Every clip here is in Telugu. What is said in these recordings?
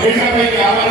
এখান থেকে আবার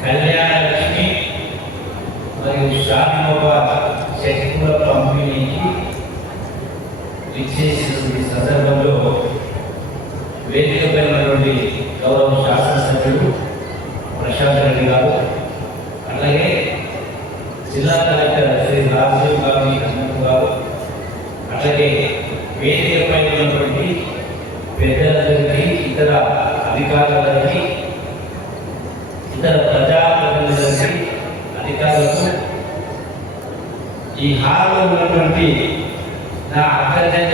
కళ్యాణ లక్ష్మి మరియు శానుభవ శక్తుల పంపిణీకి విచ్చేసినటువంటి సందర్భంలో వేదికపై ఉన్నటువంటి గౌరవ శాసనసభ్యుడు ప్రశాంత్ రెడ్డి గారు అలాగే జిల్లా స్థాయిలో ఉన్నటువంటి నా అభ్యర్థన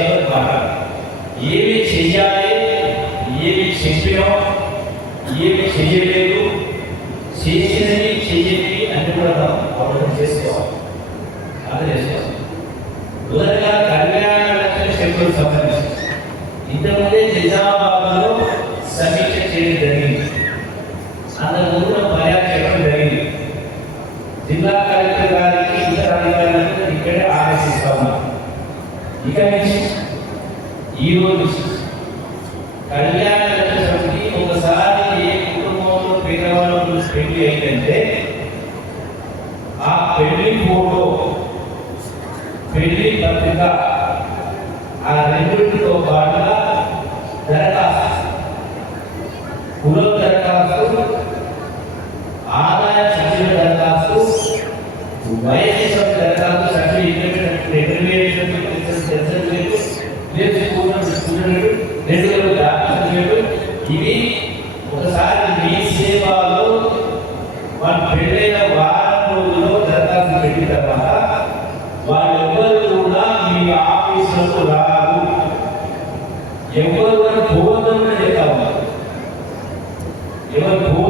విషయాలతో మాట్లాడాలి ఏమి చెయ్యాలి ఏమి చెప్పినాం ఏమి చెయ్యలేదు చేసినవి చెయ్యనివి అన్ని కూడా మనం అవసరం చేసుకోవాలి. అర్థం చేసుకోవాలి. ఉదాహరణగా కళ్యాణ లక్ష్మి శక్తులకు సంబంధించి ఇంతకుముందే పెళ్ళి ఫోటో. పెళ్ళి పత్రిక. ఆ రెండింటితో పాటు ಇವತ್ತು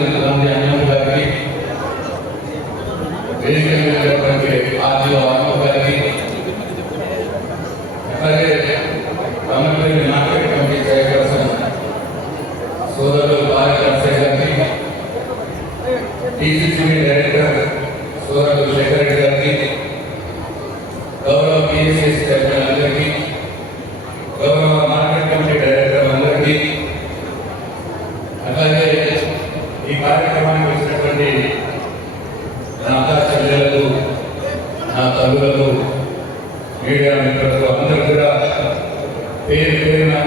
പറയുന്നത്. ఏమైనా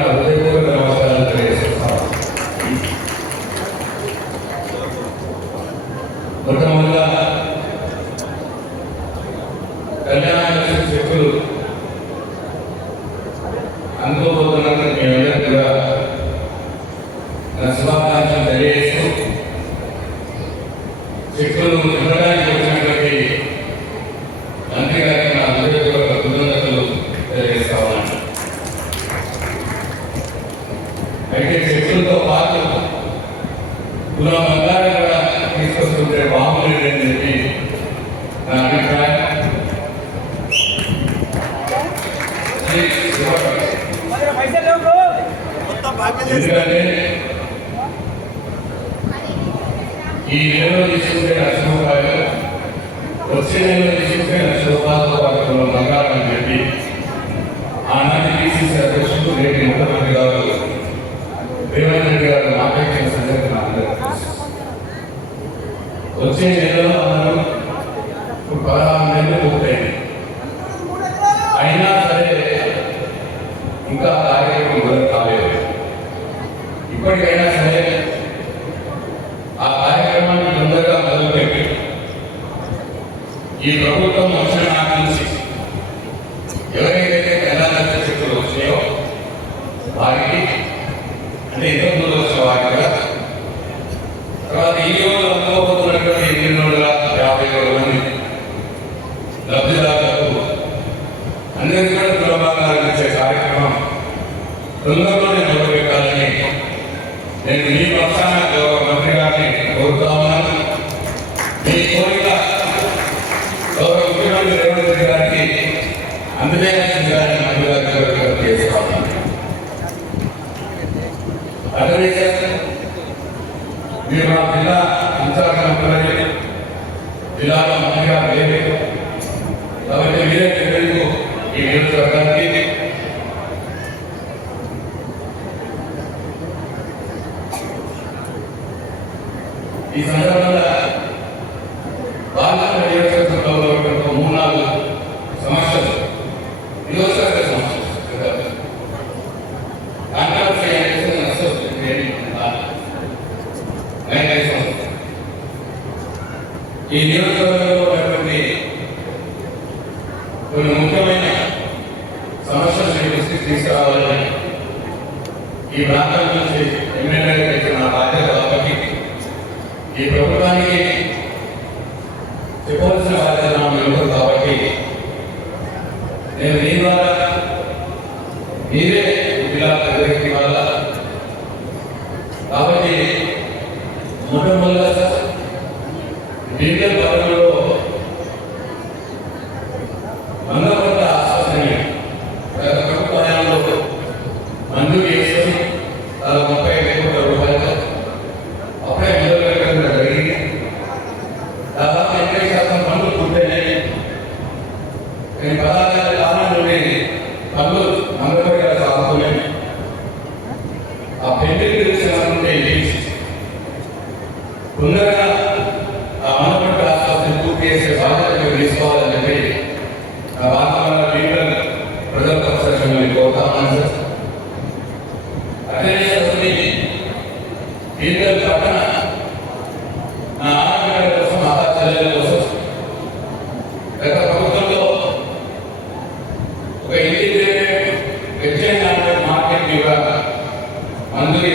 ఎందుకంటే ఈ నెలలో తీసుకుంటే లక్ష రూపాయలు వచ్చే నెలలో తీసుకుంటే లక్ష రూపాయలతో పాటు బంగారాన్ని పెట్టి ఆనాటి టీసీసీ అధ్యక్షుడు నేటి ముఖ్యమంత్రి గారు రేవంత్ రెడ్డి గారు మాట్లాడిన సందర్భం వచ్చే నెలలో ఈ ప్రభుత్వం 감사합니다. తీసుకురావాలని ఈ ప్రాంతం నుంచి ఎమ్మెల్యేగా ఇచ్చిన బాధ్యత ఈ ప్రభుత్వానికి మంజూరు